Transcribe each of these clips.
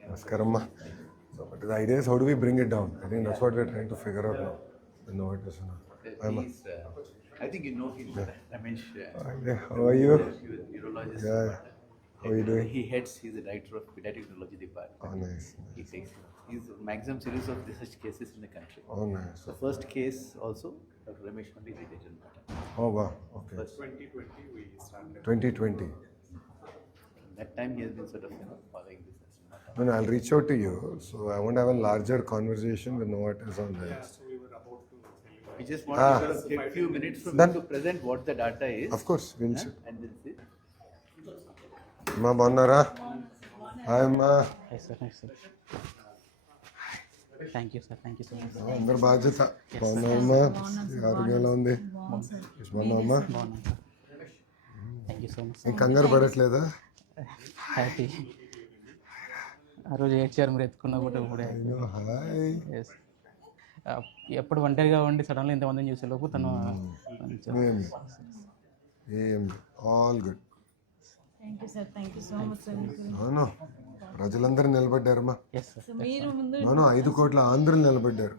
Namaskaram. So, but the idea is how do we bring it down? I think that's what we're trying to figure out now. No, it is not. I think you know him, Ramesh. How are you? Urologist. Yeah. How are you doing? He's the director of pediatric urology department. Oh, nice. He takes he's the maximum series of such cases in the country. Oh, nice. The first case also, Dr. Ramesh only did it in Matter. Oh, wow. Okay. First, 2020 we started. 2020. that time he has been sort of following this as Matter. No, I'll reach out to you. So I want to have a larger conversation with Novartis on Yeah, this. so we were about to tell you. We just want to sort of take a few minutes from Done. you to present what the data is. Of course, we'll see. And then see. అమ్మా బాగున్నారా? హాయ్ అమ్మా. Hi sir, nice sir. Thank you sir, thank you so much. అందరు బాధ్యత. బాగున్నావమ్మా? ఆరోగ్యం ఎలా ఉంది? బాగున్నావమ్మా? బాగున్నాను sir. Thank you so much ఇంక కంగారు పడట్లేదా? హ్యాపీ. ఆ రోజు ఏడ్చారు మీరు ఎత్తుకున్నా కూడా ఇప్పుడే. హాయ్. ఎస్ ఎప్పుడు ఒంటరిగా ఉండి సడన్గా ఇంతమందిని చూసే లోపు తను ఏం all good. Thank you sir, thank you so much sir. అవును, ప్రజలందరూ నిలబడ్డారమ్మా. Yes sir. మీరు ముందు అవును, 5 కోట్ల ఆంధ్రులు నిలబడ్డారు.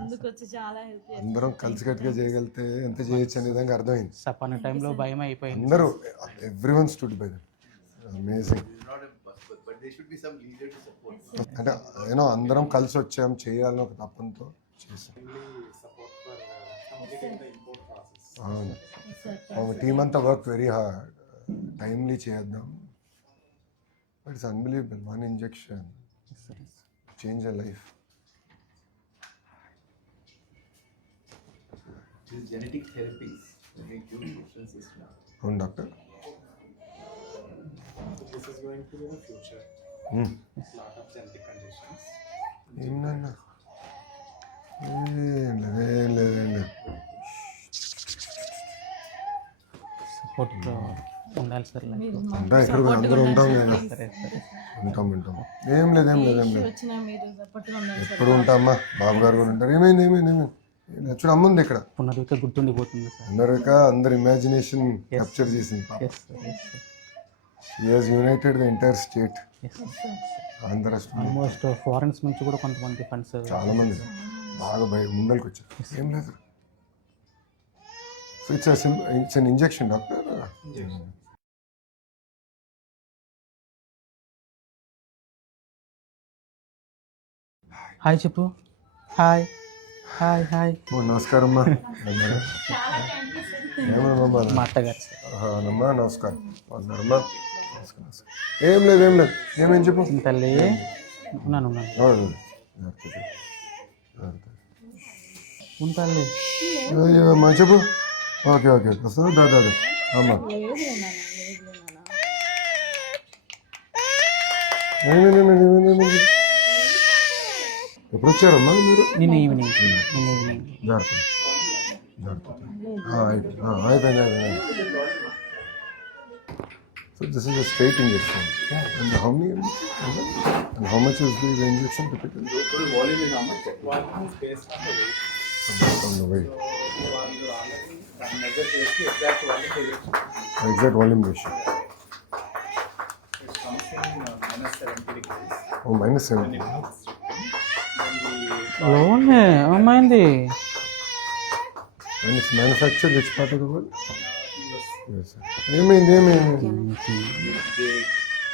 ముందుకు వచ్చి చాలా హెల్ప్ చేస్తారు. అందరం కలిసికట్టుగా చేయగలిగితే ఎంత చేయొచ్చు అనే విధంగా అర్థమైంది. సపన్న టైంలో భయం అయిపోయింది. అందరూ everyone stood by them. Amazing. But there should be some leader to support. అంటే అందరం కలిసి వచ్చాం, చేయాలని ఒక తప్పంతో చేసాం. Support for completing the import process. అవును, టీమ్ అంతా వర్క్ వెరీ హార్డ్. టైమ్లీ చేద్దాం. But it's unbelievable. 1 injection change a life. These genetic therapies make huge differences now. అవును doctor. So this is going to be the future. Lot of genetic conditions. ఏమన్నా ఏం లేదు. సపోర్ట్ ఉండాలి sir life. అంటే ఇక్కడ అందరూ ఉంటాం కదా. సరే సరే. ఉంటాం. ఏం లేదు. వచ్చినా మీరు సపోర్ట్గా ఉండాలి సార్. ఎప్పుడు ఉంటామా? బాబు గారు కూడా ఉంటారు. ఏమైంది? చూడు, అమ్మ ఉంది ఇక్కడ. పునర్విక గుర్తుండిపోతుంది సార్. అందరు ఇమాజినేషన్ క్యాప్చర్ చేసింది. Yes sir, yes sir. She has united the entire state. Yes sir. Andhra రాష్ట్రం ఆల్మోస్ట్ ఫారెన్స్ నుంచి కూడా కొంతమంది ఫండ్స్. చాలా మంది బాగా ముందరికి వచ్చారు. ఏం లేదు. So it's an injection doctor. Hi చెప్పు. Hi hi hi. నమస్కారం అమ్మా. ఏమమ్మా? మా అత్తగారు సార్. అమ్మా నమస్కారం. అమ్మా ఏం లేదు. ఏమేం చెప్పు. తల్లి ఉన్నాను. ఉంటాలి. అమ్మా చెప్పు. ఓకే వస్తుంది. దాదా అమ్మా ఎప్పుడు వచ్చారమ్మా మీరు? నిన్న ఈవినింగ్. అయిపోయింది. So this is a straight injection. And how much is the injection typically? Total volume is how much? Volume is based on the weight. On the weight. So you already measure the exact volume ratio. Exact volume ratio. It comes in minus 70 degrees. Oh, minus 70. Then లోనే అమ్మాయింది. And it's manufactured which part of the world? Yes, sir. ఏమైంది?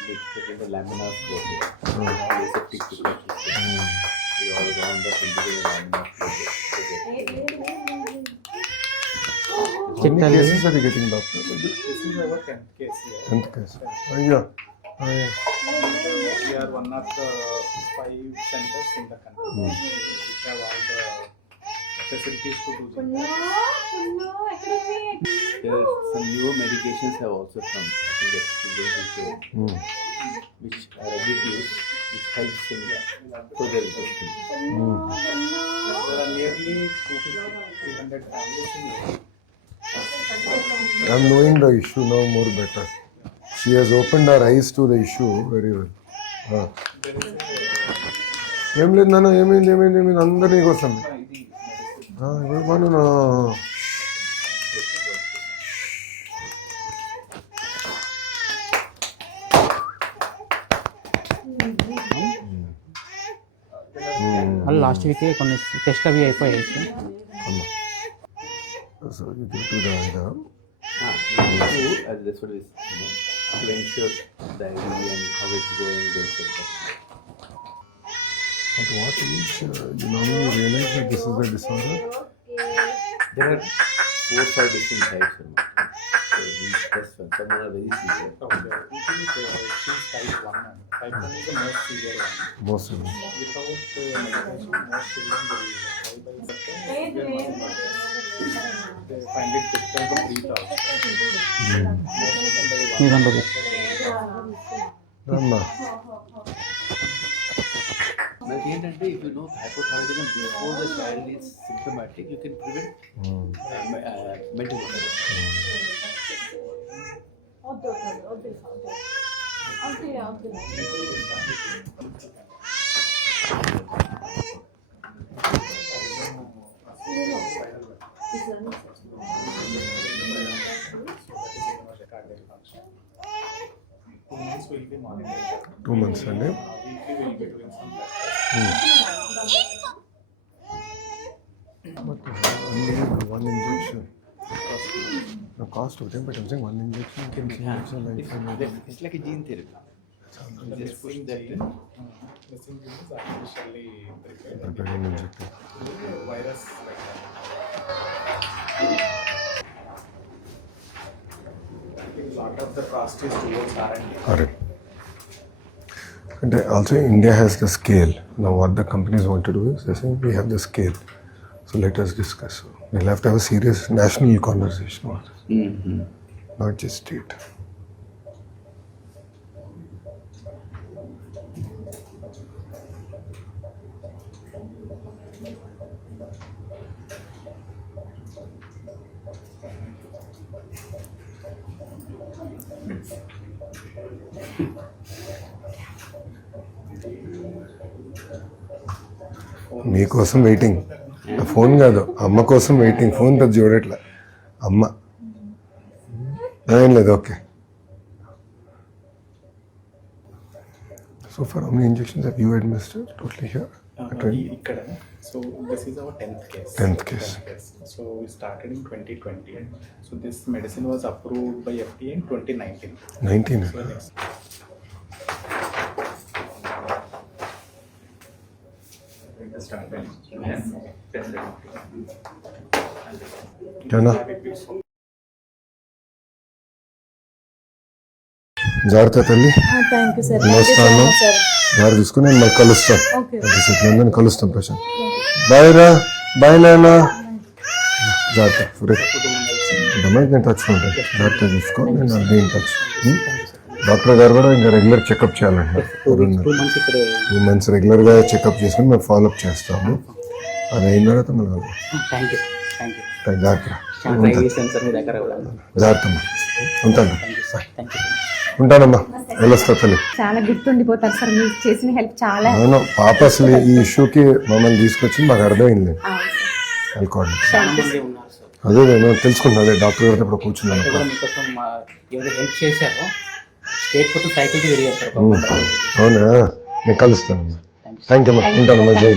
They put in the laminar flow here. Aseptic precautions. We all round up into the laminar flow here. How many cases are you getting, doctor? this is our 10th case here. 10th case. Yeah. We are one of the 5 centers in the country which have all the facilities to do this. There are some newer medications have also come. I think that's going to show, which are reduced, which helps in further testing. There are nearly 250-300 families in India. I'm knowing the issue now more better. She has opened her eyes to the issue very well. ఏం లేదు నాన్న. ఏమైంది? అందరు నీకోసం. ఎవరు? మళ్ళీ last week కొన్ని టెస్ట్లు అవి అయిపోయాయి sir. So you give to the That's what it is, to ensure the ID and how it's going. They'll check that. At what age you normally realize that this is a disorder? There are 4 or 5 different types. So these tests, some are very severe. Okay, I think she's type 1. Type 1 is the most severe one. Most of them. Without medication, most children will die by severe one. They find it difficult to breathe out. మీ దాంట్లో Rama. Like ఏంటంటే if you know hypothyroidism before the child is symptomatic, you can prevent mental illness. Will be monitored. 2 months అండి. Weekly we'll be doing some blood tests. But only one injection. The cost of them, but I'm saying one injection can change your life. It's like a gene therapy. You just push that in. Missing gene is artificially prepared. Prepared and injected. Virus like that. I think a lot of the cost is towards R&D. Alright. And also India has the scale. Now what the companies want to do is they say we have the scale. So let us discuss. We'll have to have a serious national conversation about this, not just state. మీకోసం waiting. Phone కాదు, అమ్మ కోసం waiting. Phone పెద్ద చూడట్లే అమ్మ. ఏం లేదు, okay. So for how many injections have you administered totally here? Ikkada. So this is our 10th case. 10th case. So we started in 2020. So this medicine was approved by FDA in 2019. 19. So next. Started. ఏనా జాగ్రత్త తల్లి. Thank you sir. వస్తాను, జాగ్రత్త చూసుకుని నేను మళ్ళీ కలుస్తాను. ఓకే. నేను కలుస్తాను ప్రశాంత్. బాయ్ రా, బాయ్ నాయనా. జాగ్రత్త అమ్మాయికి నేను టచ్లో ఉంటాను. జాగ్రత్త చూసుకో, నేను అది ఇన్ టచ్. డాక్టర్ గారు కూడా ఇంకా రెగ్యులర్ చెకప్ చేయాలంటారు. 2 months ఇక్కడ 2 months రెగ్యులర్గా చెకప్ చేసుకుని మేము ఫాలోఅప్ చేస్తాము. అది అయిన తర్వాత మళ్ళీ థ్యాంక్ యూ. జాగ్రత్త ట్రై చేశాను సార్ మీ దగ్గర కూడా. జాగ్రత్త అమ్మా. ఉంటాను. Thank you. ఉంటానమ్మా, వెళ్ళొస్తా తల్లి. చాలా గుర్తుండిపోతారు సార్, మీరు చేసిన హెల్ప్ చాలా. అవును, పాప అసలు ఈ ఇష్యూకి మమ్మల్ని తీసుకొచ్చి మాకు అర్థమైంది. అనుకోండి, చాలామంది ఉన్నారు సార్. అదే నేను తెలుసుకున్నాను. అదే డాక్టర్ గారితో ఇప్పుడు కూర్చున్నాను. ఇక్కడ మీకోసం ఎవరు హెల్ప్ చేశారో స్టేట్ కోసం సైకిల్ తిరిగారు సార్. అవునా, నేను కలుస్తాను. థ్యాంక్ యూ అమ్మా. ఉంటానమ్మా. జై.